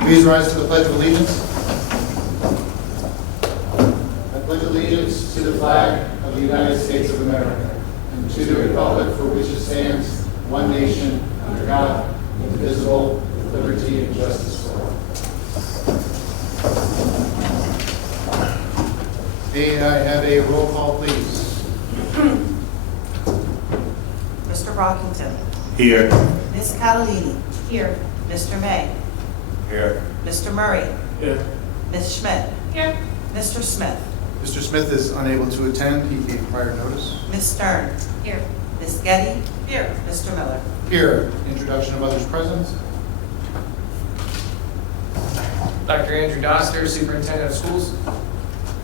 Please rise to the Pledge of Allegiance. I pledge allegiance to the flag of the United States of America and to the republic for which it stands, one nation, under God, indivisible, with liberty and justice for all. May I have a roll call, please? Mr. Brockington. Here. Ms. Catalini. Here. Mr. May. Here. Mr. Murray. Here. Ms. Schmidt. Here. Mr. Smith. Mr. Smith is unable to attend. He gave prior notice. Ms. Stern. Here. Ms. Getty. Here. Mr. Miller. Here. Introduction of others present. Dr. Andrew Doster, Superintendent of Schools.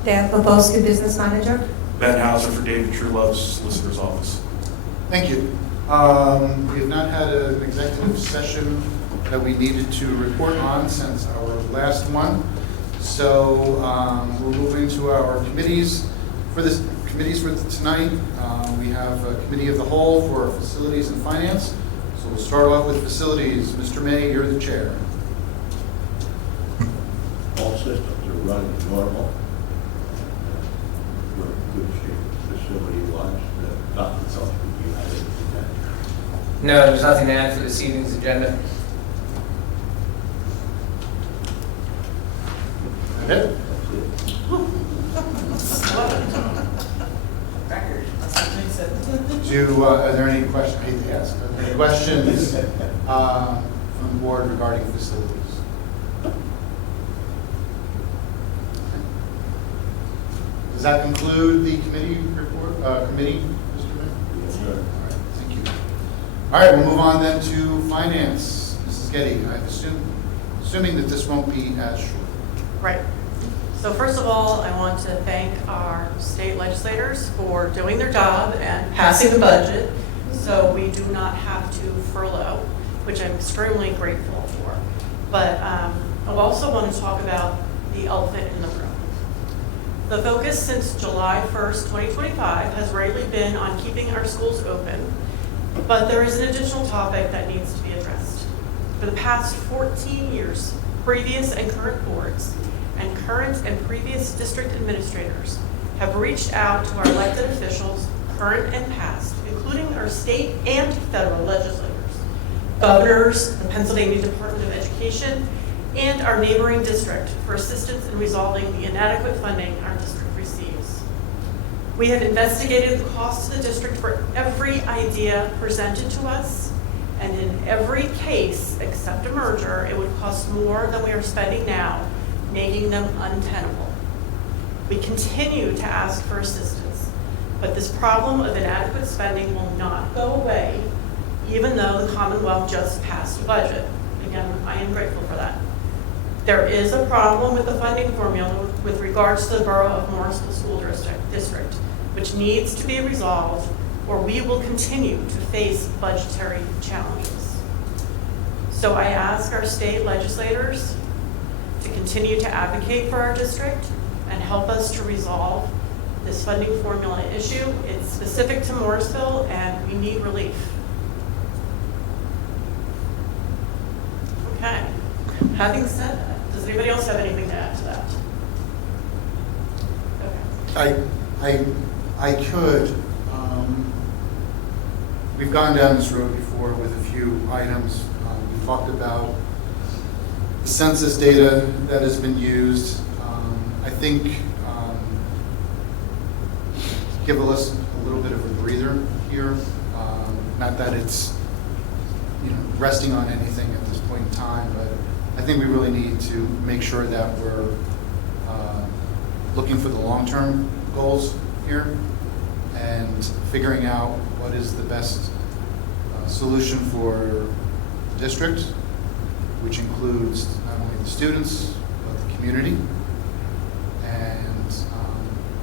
Dan Popowski, Business Manager. Ben Hauser for David Truelove's Solicitor's Office. Thank you. We have not had an executive session that we needed to report on since our last one. So we're moving to our committees. For tonight, we have a committee of the whole for facilities and finance. So we'll start off with facilities. Mr. May, you're the chair. All systems are running normal. We're in good shape facility-wise. Nothing else would be added to that. No, there's nothing to add for this evening's agenda. Okay. Are there any questions? I hate to ask. Are there any questions from the board regarding facilities? Does that conclude the committee report? Committee, Mr. Mayor? Yes, sir. All right, thank you. All right, we'll move on then to finance. Mrs. Getty, I'm assuming that this won't be as short. Right. So first of all, I want to thank our state legislators for doing their job and passing the budget, so we do not have to furlough, which I'm extremely grateful for. But I also want to talk about the elephant in the room. The focus since July 1st, 2025 has really been on keeping our schools open, but there is an additional topic that needs to be addressed. For the past 14 years, previous and current boards and current and previous district administrators have reached out to our elected officials, current and past, including our state and federal legislators, governors, the Pennsylvania Department of Education, and our neighboring district for assistance in resolving the inadequate funding our district receives. We have investigated the cost to the district for every idea presented to us, and in every case, except a merger, it would cost more than we are spending now, making them untenable. We continue to ask for assistance, but this problem of inadequate spending will not go away, even though the Commonwealth just passed a budget. Again, I am grateful for that. There is a problem with the funding formula with regards to the Borough of Morrisville School District, which needs to be resolved, or we will continue to face budgetary challenges. So I ask our state legislators to continue to advocate for our district and help us to resolve this funding formula issue. It's specific to Morrisville and we need relief. Okay, having said that, does anybody else have anything to add to that? Okay. I could. We've gone down this road before with a few items. We talked about the census data that has been used. I think give us a little bit of a breather here. Not that it's resting on anything at this point in time, but I think we really need to make sure that we're looking for the long-term goals here and figuring out what is the best solution for the district, which includes not only the students, but the community. And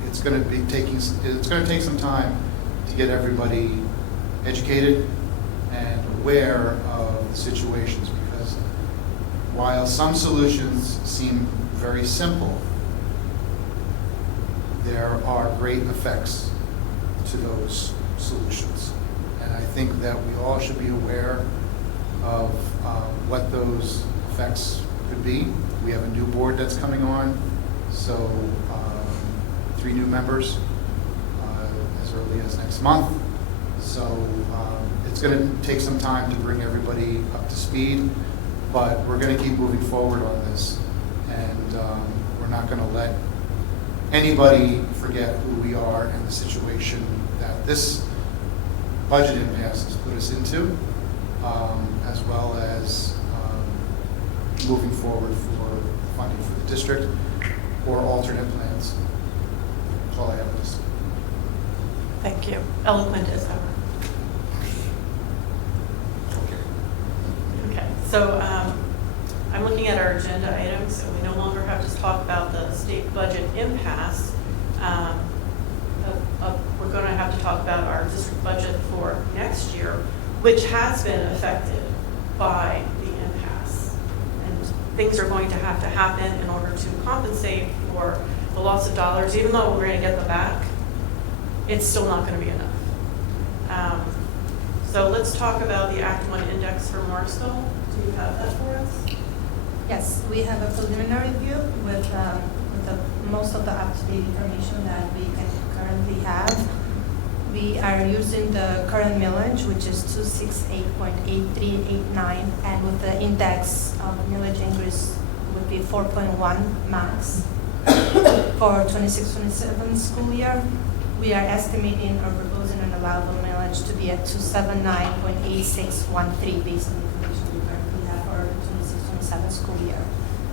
it's going to take some time to get everybody educated and aware of the situations, because while some solutions seem very simple, there are great effects to those solutions. And I think that we all should be aware of what those effects could be. We have a new board that's coming on, so 3 new members as early as next month. So it's going to take some time to bring everybody up to speed, but we're going to keep moving forward on this, and we're not going to let anybody forget who we are and the situation that this budget impasse has put us into, as well as moving forward for funding for the district or alternate plans. That's all I have to say. Thank you. Eloquent as ever. Okay, so I'm looking at our agenda items, and we no longer have to talk about the state budget impasse. We're going to have to talk about our district budget for next year, which has been affected by the impasse. And things are going to happen in order to compensate for the loss of dollars. Even though we're going to get them back, it's still not going to be enough. So let's talk about the Act 1 index for Morrisville. Do you have that for us? Yes, we have a preliminary view with most of the up-to-date information that we can currently have. We are using the current millage, which is 268.8389, and with the index of millage increase would be 4.1 max for 26-27 school year. We are estimating or proposing an allowable millage to be at 279.8613 based on the information we currently have for 26-27 school year.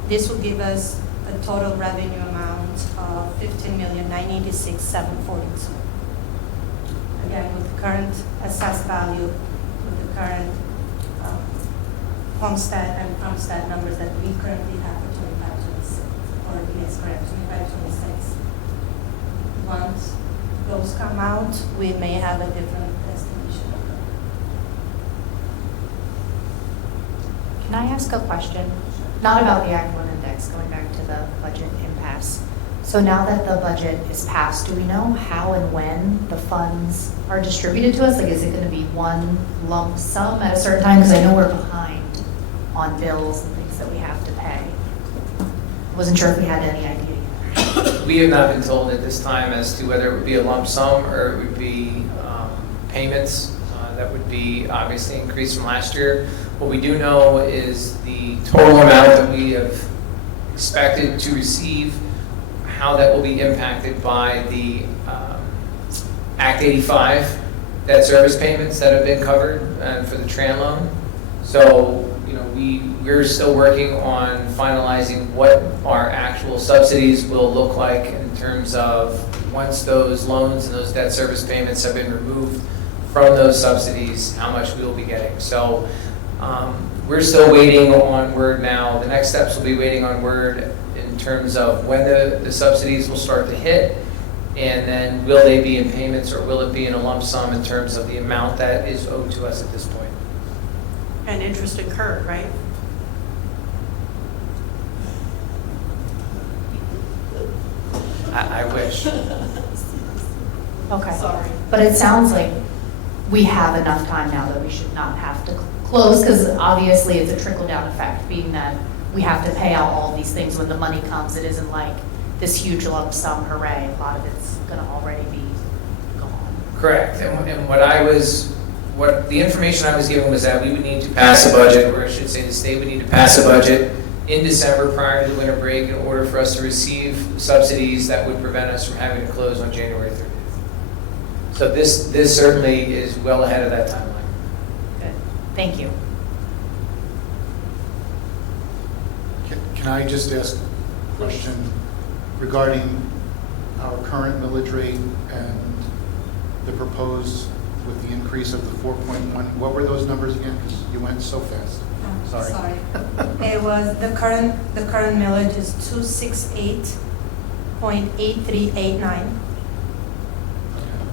This will give us a total revenue amount of $15,986,742. Again, with the current assessed value, with the current homestead and farmstead numbers that we currently have for 25-26, or yes, correct, 25-26. Once those come out, we may have a different estimation of them. Can I ask a question? Not about the Act 1 index, going back to the budget impasse. So now that the budget is passed, do we know how and when the funds are distributed to us? Like, is it going to be one lump sum at a certain time? Because I know we're behind on bills and things that we have to pay. I wasn't sure if we had any idea yet. We have not been told at this time as to whether it would be a lump sum or it would be payments that would be obviously increased from last year. What we do know is the total amount that we have expected to receive, how that will be impacted by the Act 85 debt service payments that have been covered for the Tran loan. So, you know, we're still working on finalizing what our actual subsidies will look like in terms of once those loans and those debt service payments have been removed from those subsidies, how much we will be getting. So we're still waiting on word now. The next steps will be waiting on word in terms of when the subsidies will start to hit, and then will they be in payments or will it be in a lump sum in terms of the amount that is owed to us at this point. And interest incurred, right? I wish. Okay. Sorry. But it sounds like we have enough time now that we should not have to close, because obviously it's a trickle-down effect, being that we have to pay out all these things when the money comes. It isn't like this huge lump sum, hooray. A lot of it's going to already be gone. Correct. And what the information I was given was that we would need to pass a budget, or I should say the state would need to pass a budget in December prior to the winter break in order for us to receive subsidies that would prevent us from having to close on January 30th. So this certainly is well ahead of that timeline. Good. Thank you. Can I just ask a question regarding our current millage rate and the proposed with the increase of the 4.1? What were those numbers again? Because you went so fast. Sorry. It was the current millage is 268.8389.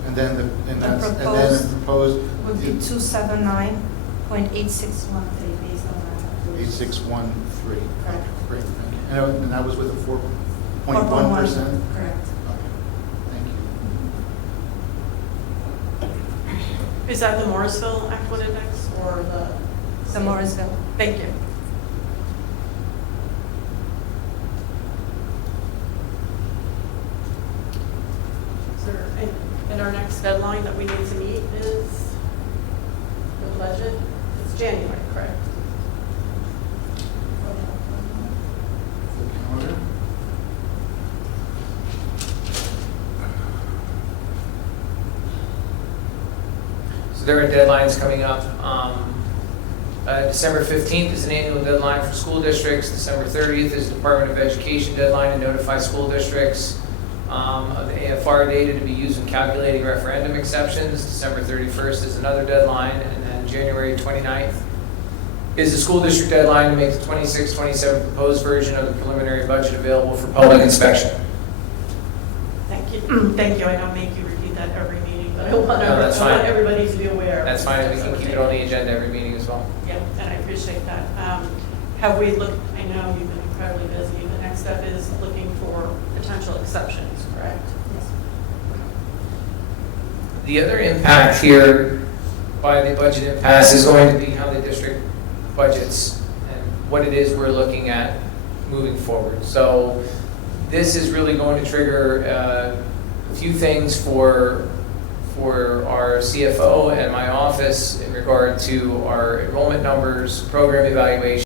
And then the proposed Would be 279.8613 based on that. 8613. Correct. Great, thank you. And that was with a 4.1%? 4.1, correct. Okay, thank you. Is that the Morrisville Act 1 index or the? The Morrisville. Thank you. deadline that we need to meet is the budget? It's January, correct? Full calendar. So there are deadlines coming up. December 15th is an annual deadline for school districts. December 30th is Department of Education deadline to notify school districts of the AFR data to be used in calculating referendum exceptions. December 31st is another deadline, and then January 29th is the school district deadline to make the 26-27 proposed version of the preliminary budget available for public inspection. Thank you. Thank you. I don't make you repeat that every meeting, but I want No, that's fine. everybody to be aware. That's fine, we can keep it on the agenda every meeting as well. Yeah, and I appreciate that. Have we looked, I know you've been incredibly busy. The next step is looking for potential exceptions, correct? Yes. The other impact here by the budget impasse is going to be how the district budgets and what it is we're looking at moving forward. So this is really going to trigger a few things for our CFO and my office in regard to our enrollment numbers, program evaluation,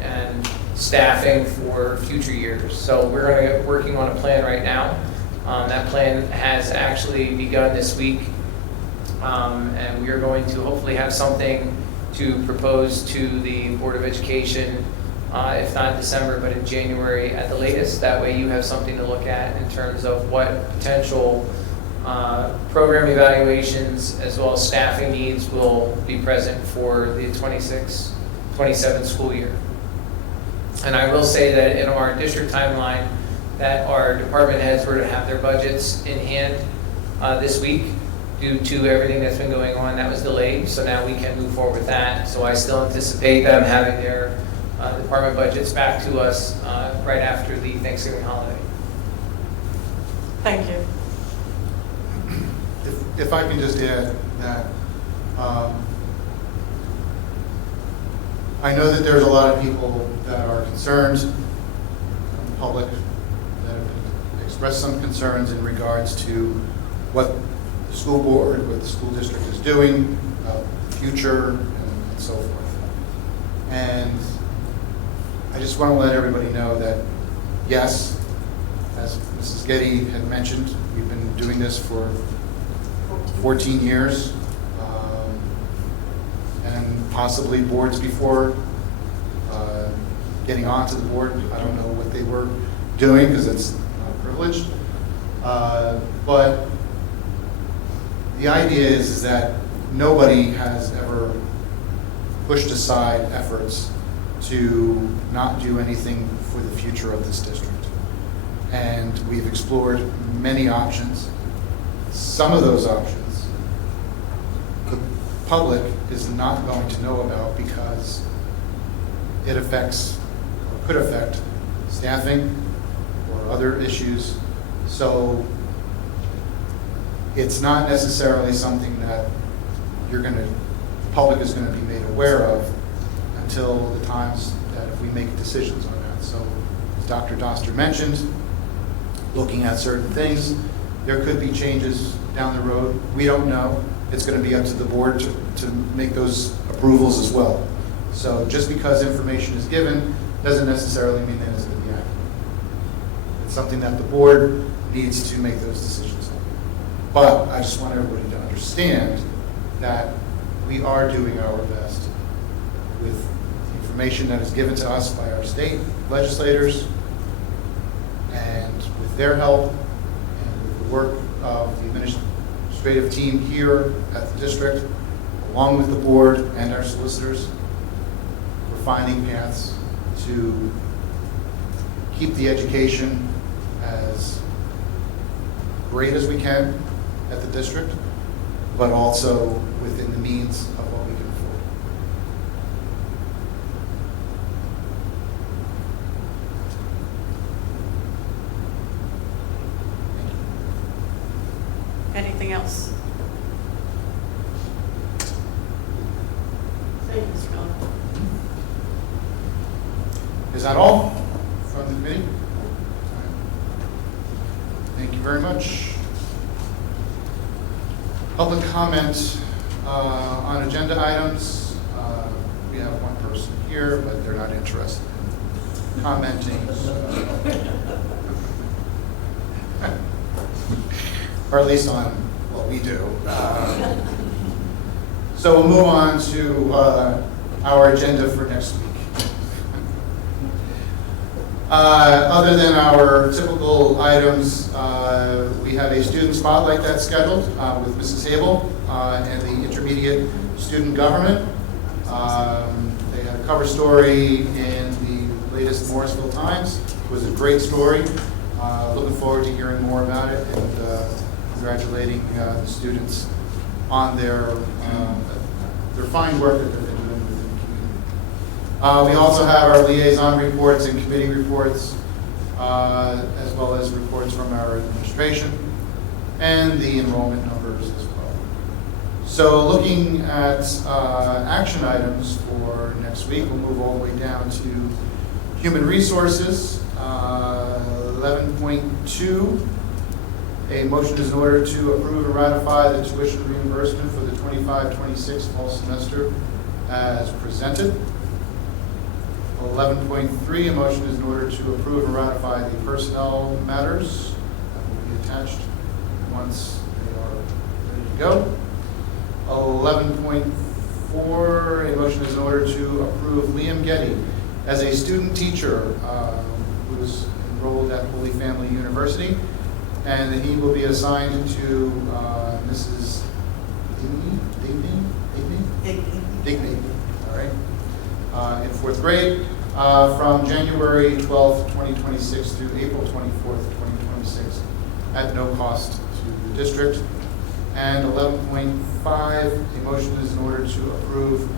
and staffing for future years. So we're going to get working on a plan right now. That plan has actually begun this week, and we are going to hopefully have something to propose to the Board of Education, if not December, but in January at the latest. That way you have something to look at in terms of what potential program evaluations as well as staffing needs will be present for the 26-27 school year. And I will say that in our district timeline, that our department heads were to have their budgets in hand this week. Due to everything that's been going on, that was delayed, so now we can move forward with that. So I still anticipate them having their department budgets back to us right after the Thanksgiving holiday. Thank you. If I can just add that, I know that there's a lot of people that are concerned, the public, that have expressed some concerns in regards to what the school board, what the school district is doing, the future, and so forth. And I just want to let everybody know that, yes, as Mrs. Getty had mentioned, we've been doing this for 14 years, and possibly boards before getting onto the board. I don't know what they were doing because it's not privileged. But the idea is that nobody has ever pushed aside efforts to not do anything for the future of this district. And we've explored many options. Some of those options the public is not going to know about because it affects, or could affect, staffing or other issues. So it's not necessarily something that the public is going to be made aware of until the times that if we make decisions on that. So as Dr. Doster mentioned, looking at certain things, there could be changes down the road. We don't know. It's going to be up to the board to make those approvals as well. So just because information is given doesn't necessarily mean that it's going to be accurate. It's something that the board needs to make those decisions on. But I just want everybody to understand that we are doing our best with the information that is given to us by our state legislators, and with their help and with the work of the administrative team here at the district, along with the board and our solicitors, we're finding paths to keep the education as great as we can at the district, but also within the means of what we can afford. Anything else? Thank you, Mr. Miller. Is that all from the committee? Thank you very much. Public comment on agenda items. We have one person here, but they're not interested in commenting. Or at least on what we do. So we'll move on to our agenda for next week. Other than our typical items, we have a student spotlight that's scheduled with Mrs. Hable and the intermediate student government. They had a cover story in the latest Morrisville Times. It was a great story. Looking forward to hearing more about it and congratulating the students on their fine work that they've been doing within the community. We also have our liaison reports and committee reports, as well as reports from our administration and the enrollment numbers as well. So looking at action items for next week, we'll move all the way down to human resources. 11.2, a motion is in order to approve and ratify the tuition reimbursement for the 25-26 fall semester as presented. 11.3, a motion is in order to approve and ratify the personnel matters that will be attached once they are ready to go. 11.4, a motion is in order to approve Liam Getty as a student teacher who is enrolled at Holy Family University, and he will be assigned to Mrs. Digny, all right, in 4th grade from January 12th, 2026 through April 24th, 2026 at no cost to the district. And 11.5, a motion is in order to approve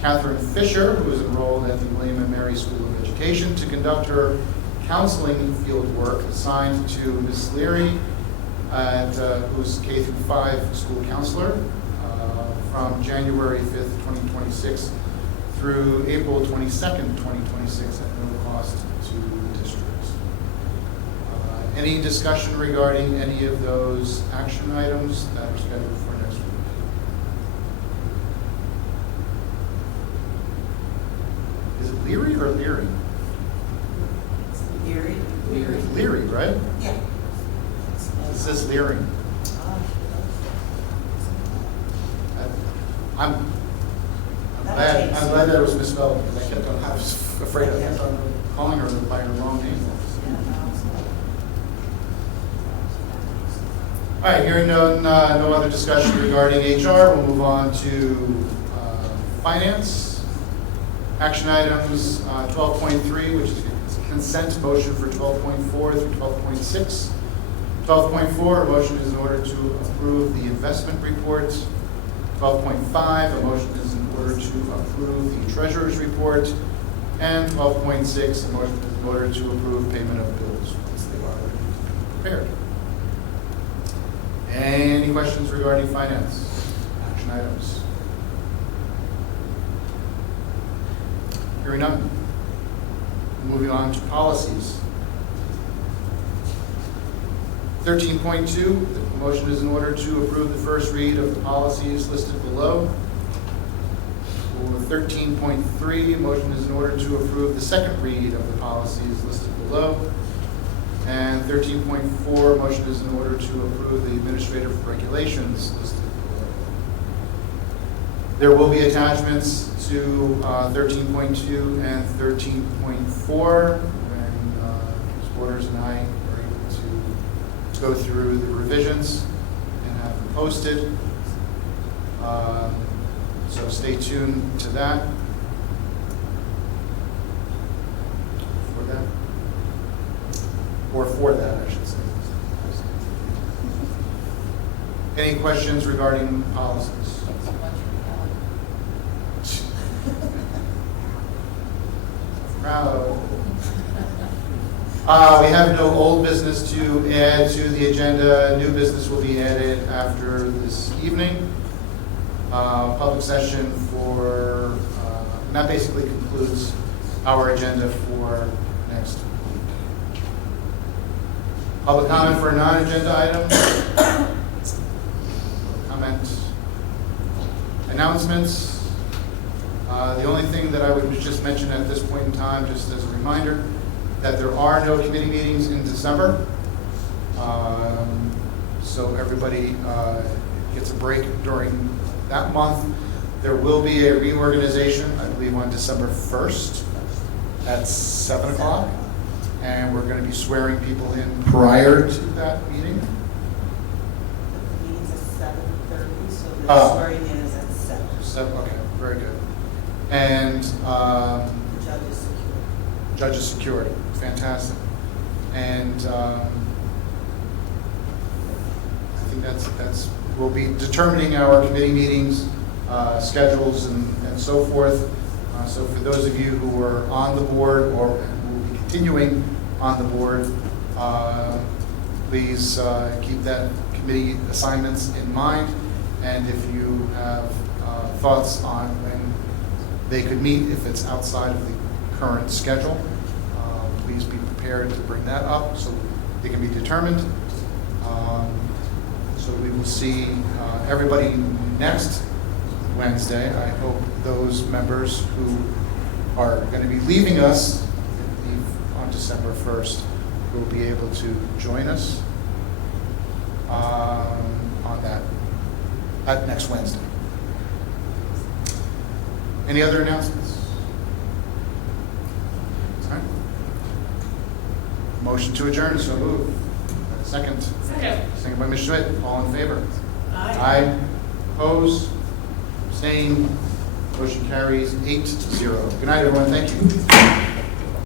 Catherine Fisher, who is enrolled at the William and Mary School of Education, to conduct her counseling field work assigned to Ms. Leary, who's K through 5 school counselor, from January 5th, 2026 through April 22nd, 2026 at no cost to the district. Any discussion regarding any of those action items that are scheduled for next week? Is it Leary or Leary? Leary. Leary, right? Yeah. It says Leary. I'm glad that it was misspelled because I kept on, I was afraid I kept on calling her by her wrong name. All right, hearing no other discussion regarding HR, we'll move on to finance. Action items 12.3, which is a consent motion for 12.4 through 12.6. 12.4, a motion is in order to approve the investment report. 12.5, a motion is in order to approve the treasurer's report. And 12.6, a motion is in order to approve payment of bills once they've already prepared. Any questions regarding finance? Action items? Hearing none. Moving on to policies. 13.2, the motion is in order to approve the first read of the policies listed below. For 13.3, motion is in order to approve the second read of the policies listed below. And 13.4, motion is in order to approve the administrative regulations listed below. There will be attachments to 13.2 and 13.4 when Ms. Borders and I are able to go through the revisions and have them posted. So stay tuned to that. For that, I should say. Any questions regarding policies? Proud. We have no old business to add to the agenda. New business will be added after this evening. Public session for, and that basically concludes our agenda for next week. Public comment for a non-agenda item? comment? Announcements. The only thing that I would just mention at this point in time, just as a reminder, that there are no committee meetings in December. So everybody gets a break during that month. There will be a reorganization, I believe, on December 1st at 7 o'clock. And we're going to be swearing people in prior to that meeting. The meeting's at 7:30, so the Oh. swearing in is at 7. Okay, very good. And The judge is secure. judge is secured, fantastic. And I think we'll be determining our committee meetings, schedules and so forth. So for those of you who are on the board or will be continuing on the board, please keep that committee assignments in mind. And if you have thoughts on when they could meet, if it's outside of the current schedule, please be prepared to bring that up so they can be determined. So we will see everybody next Wednesday. I hope those members who are going to be leaving us on December 1st will be able to join us on that next Wednesday. Any other announcements? All right. Motion to adjourn, so moved. Second. Second by Ms. Schmidt. All in favor? Aye. Opposed? Abstained? Motion carries 8-0. Good night, everyone. Thank you.